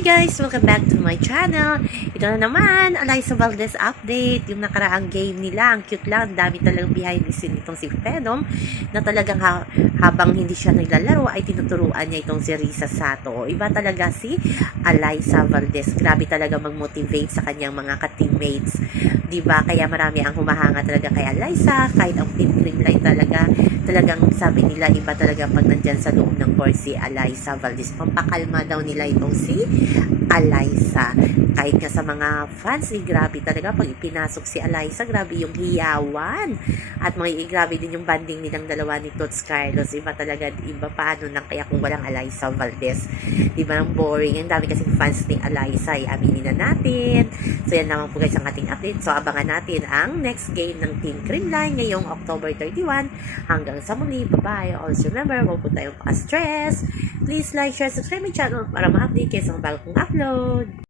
Hi guys! Welcome back to my channel. Ito na naman, Eliza Valdez update. Yung nakaraang game nila, ang cute lang. Ang dami talagang behind the scene itong si Venom na talagang ha- habang hindi siya naglalaro ay tinuturuan niya itong si Risa Sato. Iba talaga si Eliza Valdez. Grabe talaga mag-motivate sa kanyang mga ka-teammates. Diba? Kaya marami ang humahanga talaga kay Eliza. Kahit ang team Dreamline talaga, talagang sabi nila iba talaga pag nandyan sa loob ng court si Eliza Valdez. Pampakalma daw nila itong si Eliza. Kahit nga sa mga fans, eh, grabe talaga pag ipinasok si Eliza, grabe yung hiyawan. At mga grabe din yung banding nilang dalawa ni Tots Carlos. Iba talaga, iba paano nang kaya kung walang Eliza Valdez. Di ba ang boring? Ang dami kasing fans ni Eliza. Ay, aminin na natin. So, yan naman po guys ang ating update. So, abangan natin ang next game ng Team Creamline ngayong October 31. Hanggang sa muli. Bye-bye. Also remember, huwag po tayong pa-stress. Please like, share, subscribe my channel para ma-update kayo sa mga bagong hello